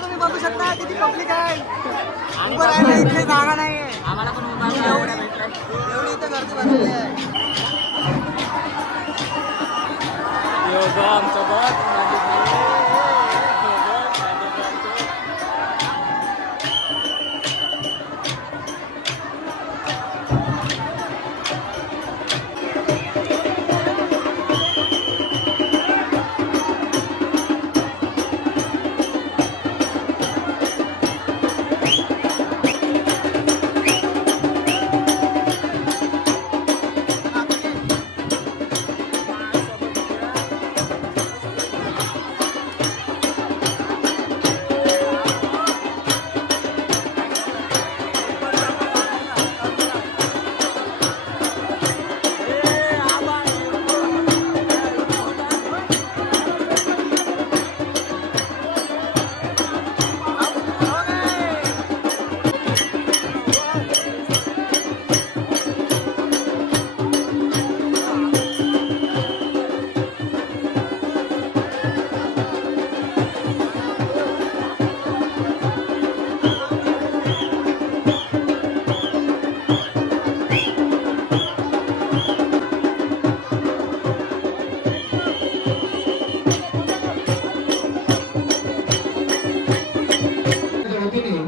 तुम्ही बघू शकता किती पब्लिक आहे. उभं राहायला इथे जागा नाही आहे. आम्हाला पण एवढी इथे गर्दी भरलेली आहे.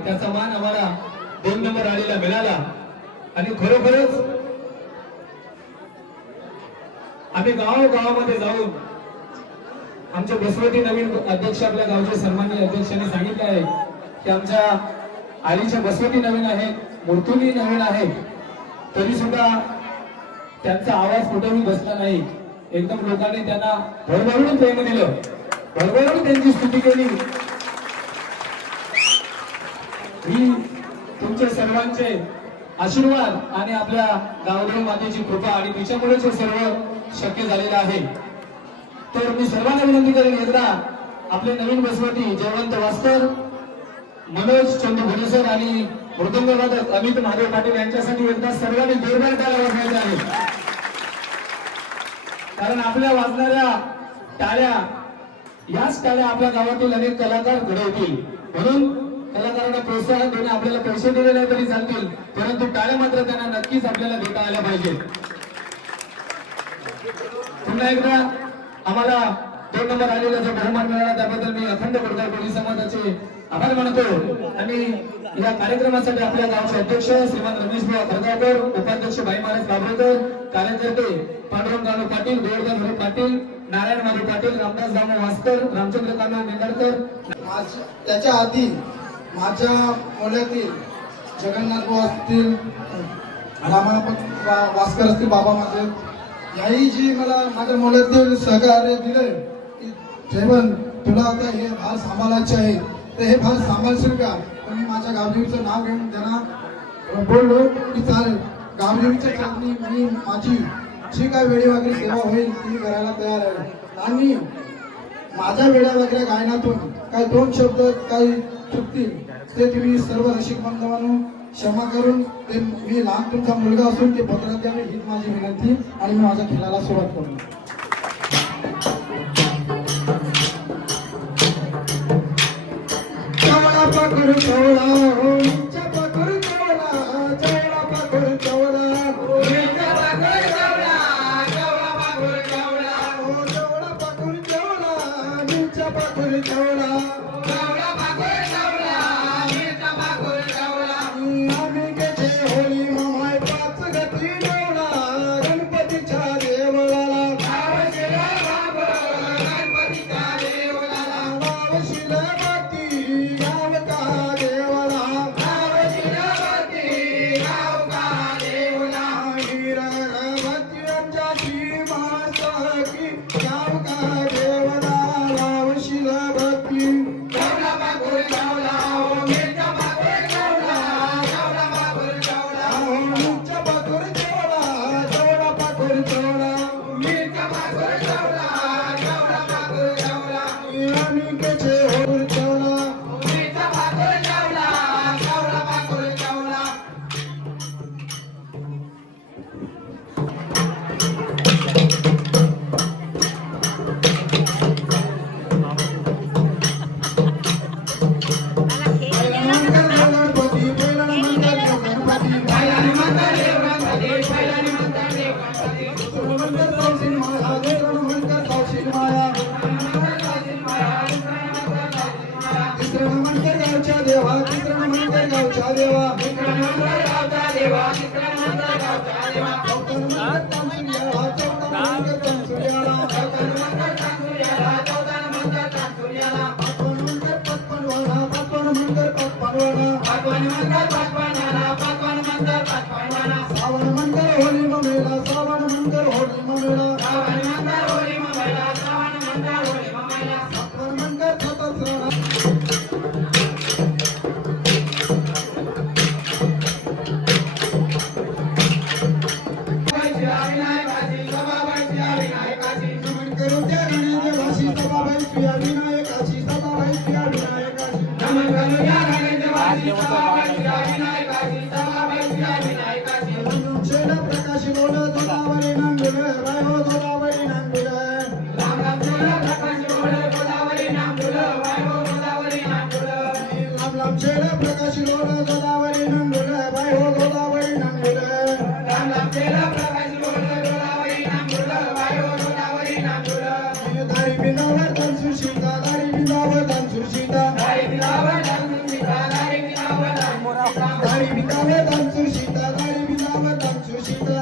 त्याचा मान आम्हाला 2 नंबर आलेला मिळाला आणि खरोखरच आम्ही गावामध्ये जाऊन आमचे बसवती नवीन अध्यक्ष आपल्या गावचे सन्माननीय अध्यक्षांनी सांगितले आहे की आमच्या आलीच्या बसवती नवीन आहे, मूर्ती नवीन आहे, तरी सुद्धा त्यांचा आवाज कुठेही बसला नाही. एकदम लोकांनी त्यांना भरभरून प्रेम दिलं, भरभरून त्यांची स्तुती केली. ही तुमचे सर्वांचे आशीर्वाद आणि आपल्या गावदेवी मातेची कृपा आणि तिच्यामुळेच हे सर्व शक्य झालेलं आहे. तर मी सर्वांना विनंती करेन, एकदा आपले नवीन बसवती जयवंत वास्कर, मनोज चंदू भुनेसर आणि मृदंगवादक अमित महादेव पाटील यांच्यासाठी एकदा सर्वांनी जोरदार टाळ्या वाजवायच्या आहेत. कारण आपल्या वाजणाऱ्या टाळ्या, याच टाळ्या आपल्या गावातील अनेक कलाकार घडवतील. म्हणून कलाकारांना प्रोत्साहन देणे, आपल्याला पैसे दिले नाही तरी चालतील, परंतु टाळ्या मात्र त्यांना नक्कीच आपल्याला देता आल्या पाहिजे. पुन्हा एकदा आम्हाला 2 नंबर आलेला जो बहुमान मिळाला त्याबद्दल मी अखंड बडगाव कोळी समाजाचे आभार मानतो. आणि या कार्यक्रमासाठी आपल्या गावचे अध्यक्ष श्रीमान रमेशभाऊ खरगावकर, उपाध्यक्ष भाई महाराज बाबरेकर, कार्यकर्ते पांडुरंग कानू पाटील, गोवर्धन हरी पाटील, नारायण माधव पाटील, रामदास दामो वास्कर, रामचंद्र कानू निंदरकर. त्याच्या आधी माझ्या मोल्यातील जगन्नाथ भाऊ असतील, रामापत वास्कर असतील, बाबा माझे याही जी मला माझ्या मुलातील सहकार्य दिले की जेवण तुला आता हे भार सांभाळायचे आहे तर हे भार सांभाळशील का. तर मी माझ्या गावदेवीचं नाव घेऊन त्यांना बोललो की चालेल. गावदेवीच्या चरणी मी माझी जी काय वेळेवागरी सेवा होईल ती करायला तयार आहे. आणि माझ्या वेळेवागऱ्या गायनातून काही 2 शब्द काही चुकतील ते तुम्ही सर्व रसिक बांधवांनो क्षमा करून ते मी लहान तुमचा मुलगा असून ते पत्रात द्यावे हीच माझी विनंती आणि मी माझ्या खेळाला सुरुवात करू. चवळा पाखरू चवळा हो मीच्या पाखरू चवळा चवळा पाखरू चवळा हो मीच्या पाखरू चवळा चवळा पाखरू चवळा हो चवळा पाखरू चवळा मीच्या पाखरू चवळा चवळा पाखरू चवळा मीच्या पाखरू चवळा. आम्ही गेले होळी मामाय 5 गती डोळा गणपतीच्या देवळाला गावशिला बाबा गणपतीच्या देवळाला गावशिला बाती गाव का देवळा गावशिला बाती गाव का देवळा वीरभद्री आमच्याची मासकी गाव का देवळा गावशिला बाती चवळा पाखरू चवळा हो मीच्या पाखरू चवळा चवळा पाखरू चवळा हो मीच्या पाखरू चवळा चवळा पाखरू चवळा मीच्या पाखरू चवळा चवळा पाखरू चवळा. आम्ही गेले होळी चवळा मीच्या पाखरू चवळा चवळा पाखरू चवळा. गणपती पहिला नंबर गणपती पहिला नंबर सावशील माया देवनंतर सावशील माया तिसरं नंबर गावच्या देवा तिसरं नंबर गावच्या देवा चौथा नंबर तांसुर्याला चौथा नंबर तांसुर्याला पाचवा नंबर पचपनवाला पाचवा नंबर पचपनवाला सावन मंगल होली ममेला सावन मंगल होली ममेला सावन मंगल सतत नमन करू त्या गणेश भाषी सभाबाई प्रिया विनायकाशी सभाबाई प्रिया विनायकाशी नमन करू या गणेश भाषी सभाबाई प्रिया विनायकाशी सभाबाई प्रिया विनायकाशी शेड प्रकाश लोल गोदावरी नांगुल राय हो गोदावरी नांगुल राम राम शेड प्रकाश लोल गोदावरी नांगुल राय हो गोदावरी नांगुल राम राम शेड प्रकाश लोल गोदावरी नांगुल राय हो गोदावरी नांगुल राम राम शेड प्रकाश लोल गोदावरी नांगुल राय हो गोदावरी नांगुल. दारी बिंदावर दानसुर सीता दारी बिंदावर दानसुर सीता दारी बिंदावर दानसुर सीता दारी बिंदावर दारी बिंदावर दानसुर सीता दारी बिंदावर दानसुर सीता.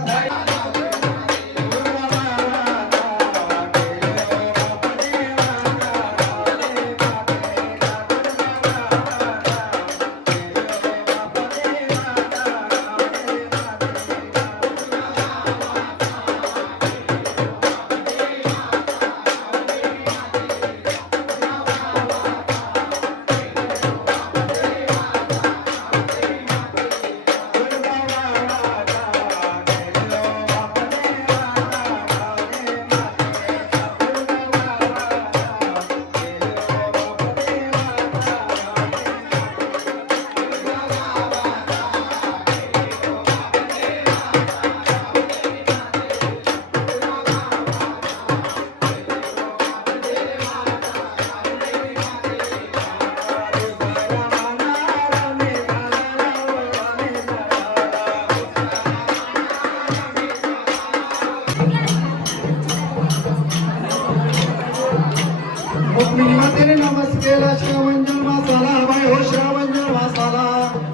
रुक्मिणी मातेने नमस केला श्रावण जन्मासाला बाय हो श्रावण जन्मासाला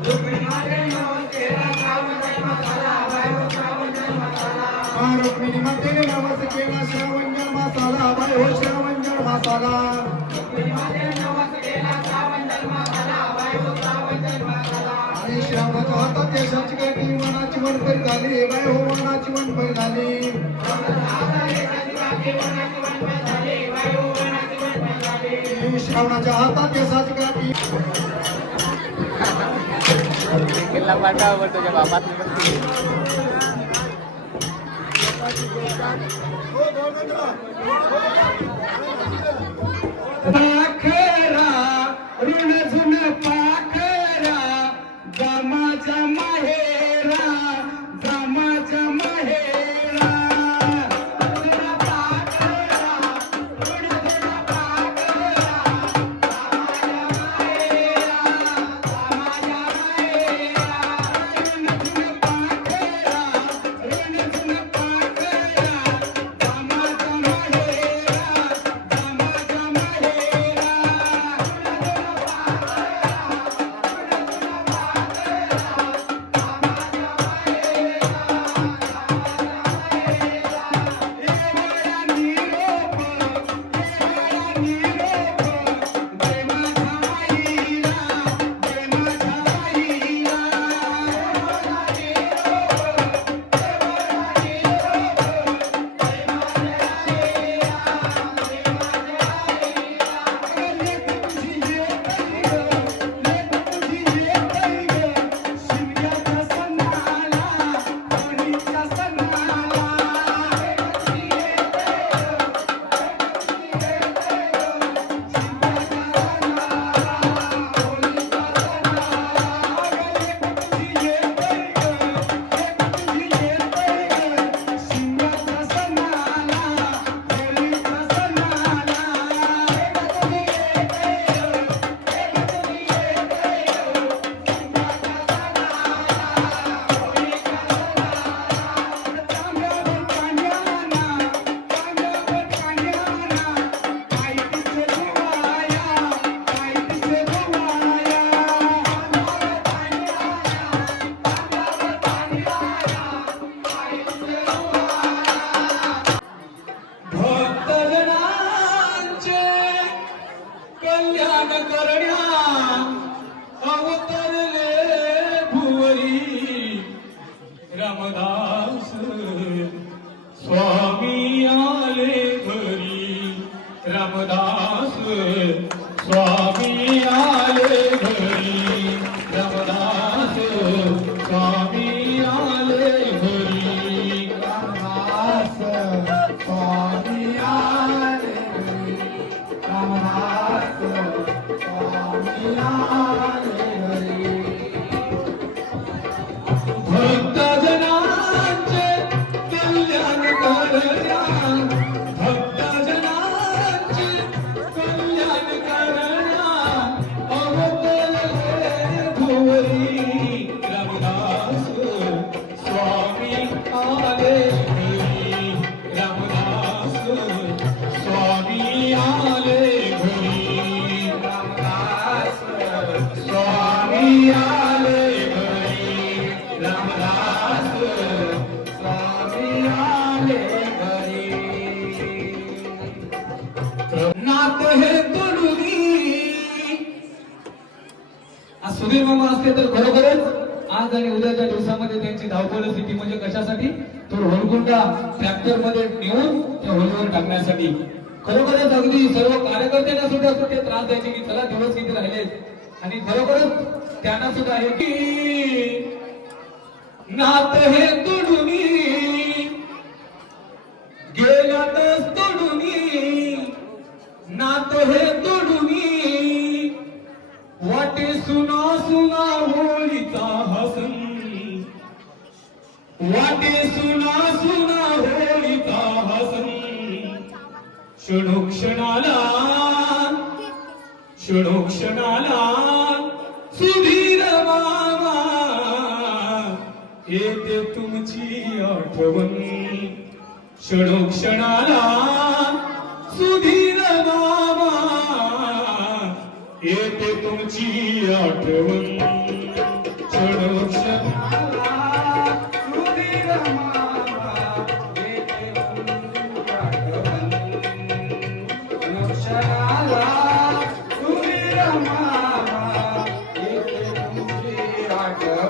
रुक्मिणी मातेने नमस केला श्रावण जन्मासाला बाय हो श्रावण जन्मासाला रुक्मिणी मातेने नमस केला श्रावण जन्मासाला बाय हो श्रावण जन्मासाला रुक्मिणी मातेने नमस केला श्रावण जन्मासाला बाय हो श्रावण जन्मासाला. श्रावणाच्या हातात यशाची काठी मनाची मनपरी झाली बाय हो मनाची मनपरी झाली श्रावणाच्या हातात यशाची काठी किल्ला पाठवा तुझ्या बापात पाखरा ऋण झुन पाखरा जमाच्या माहेरा जमाच्या माहेरा कल्याण करण्या अवतरले भुवरी रामदास स्वामी आले घरी रामदास स्वामी आले घरी रामदास स्वामी आले घरी रामदास स्वामी आले घरी रामदास स्वामी आले घरी भक्तजनांचे कल्याण करण्या भक्तजनांचे कल्याण करण्या अवतरले भुवरी रामदास स्वामी आले घरी रामदास स्वामी आले घरी रामदास स्वामी आले घरी रामदास स्वामी आले घरी नात हे तोडुनी आज सुधीर मामा असते तर खरोखरच आज आणि उद्याच्या दिवसामध्ये त्यांची धावपळ स्थिती म्हणजे कशासाठी तर होलगुंडा ट्रॅक्टर मध्ये नेऊन त्या होलवर टाकण्यासाठी खरोखरच अगदी सर्व कार्यकर्त्यांना सुद्धा ते त्रास द्यायचे की चला दिवस किती राहिले आणि खरोखरच त्यांना सुद्धा आहे की नात हे तोडुनी गेल्यातच तोडुनी नात हे तोडुनी वाटे सुना सुना होळीचा हसन वाटे सुना सुना होळीचा हसन क्षणोक्षणाला क्षणोक्षणाला सुधीर मामा येते तुमची आठवण क्षणोक्षणाला सुधीर मामा येते तुमची आठवण क्षणोक्षणाला सुधीर मामा येते तुमची आठवण क्षणोक्षणाला सुधीर मामा येते तुमची आठवण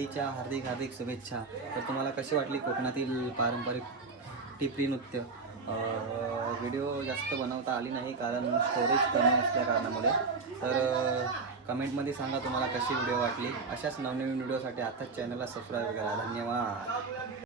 होळीच्या हार्दिक हार्दिक शुभेच्छा. तर तुम्हाला कशी वाटली कोकणातील पारंपरिक टिपरी नृत्य? व्हिडिओ जास्त बनवता आली नाही कारण स्टोरेज कमी असल्या कारणामुळे. तर कमेंटमध्ये सांगा तुम्हाला कशी व्हिडिओ वाटली. अशाच नवनवीन व्हिडिओसाठी आताच चॅनलला सबस्क्राईब करा. धन्यवाद.